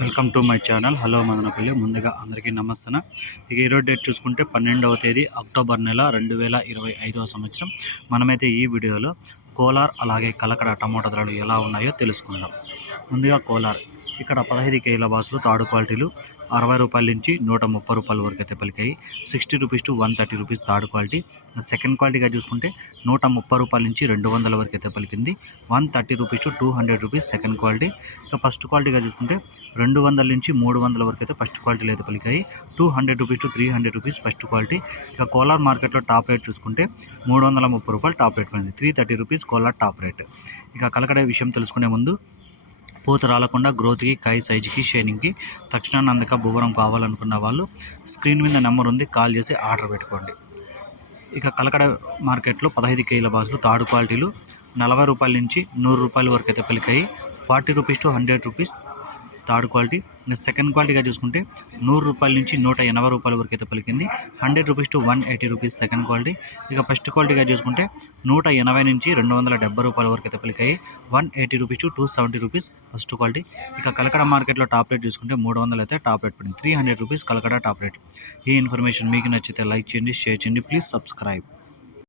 Welcome to my channel. Hello Madanapalle. ముందుగా అందరికీ నమస్తే ఇక ఈరోజు డేట్ చూసుకుంటే పన్నెండవ తేదీ అక్టోబర్ నెల రెండు వేల ఇరవై ఐదవ సంవత్సరం. మనమైతే ఈ వీడియోలో కోలార్ అలాగే కలకడ టమాటా ధరలు ఎలా ఉన్నాయో తెలుసుకుందాం. ముందుగా కోలార్. ఇక్కడ పదహైదు కేజీల బాసులు తాడు క్వాలిటీలు అరవై రూపాయల నుంచి నూట ముప్పై రూపాయల వరకు అయితే పలికాయి. Sixty rupees to one thirty rupees third quality. Second క్వాలిటీగా చూసుకుంటే నూట ముప్పై రూపాయల నుంచి రెండు వందల వరకు అయితే పలికింది. One thirty rupees to two hundred rupees second quality. ఇక ఫస్ట్ క్వాలిటీగా చూసుకుంటే రెండు వందల నుంచి మూడు వందల వరకు అయితే ఫస్ట్ క్వాలిటీలు అయితే పలికాయి. Two hundred rupees to three hundred rupees first quality. ఇక కోలార్ మార్కెట్లో టాప్ రేట్ చూసుకుంటే మూడు వందల ముప్పై రూపాయలు టాప్ రేట్ పడింది three thirty rupees Kolar top rate. ఇక కలకడ విషయం తెలుసుకునే ముందు పూత రాలకుండా గ్రోత్కి కాయ సైజుకి షేనింగ్కి తక్షణాన్ని అందక భూవరం కావాలనుకున్న వాళ్ళు స్క్రీన్ మీద నెంబర్ ఉంది కాల్ చేసి ఆర్డర్ పెట్టుకోండి. ఇక కలకడ మార్కెట్లో పదహైదు కేజీల బాసులు తాడు క్వాలిటీలు నలభై రూపాయల నుంచి నూరు రూపాయల వరకు అయితే పలికాయి forty rupees to hundred rupees third quality. Second క్వాలిటీగా చూసుకుంటే నూరు రూపాయల నుంచి నూట ఎనభై రూపాయల వరకు అయితే పలికింది. Hundred rupees to one eighty rupees second quality. ఇక ఫస్ట్ క్వాలిటీగా చూసుకుంటే నూట ఎనభై నుంచి రెండు వందల డెబ్బై రూపాయల వరకు అయితే పలికాయి. One eighty rupees to two seventy rupees first quality. ఇక కలకడ మార్కెట్లో టాప్ రేట్ చూసుకుంటే మూడు వందలు అయితే టాప్ రేట్ పడింది. Three hundred rupees Kalakada top rate. ఈ ఇన్ఫర్మేషన్ మీకు నచ్చితే లైక్ చేయండి షేర్ చేయండి. Please subscribe.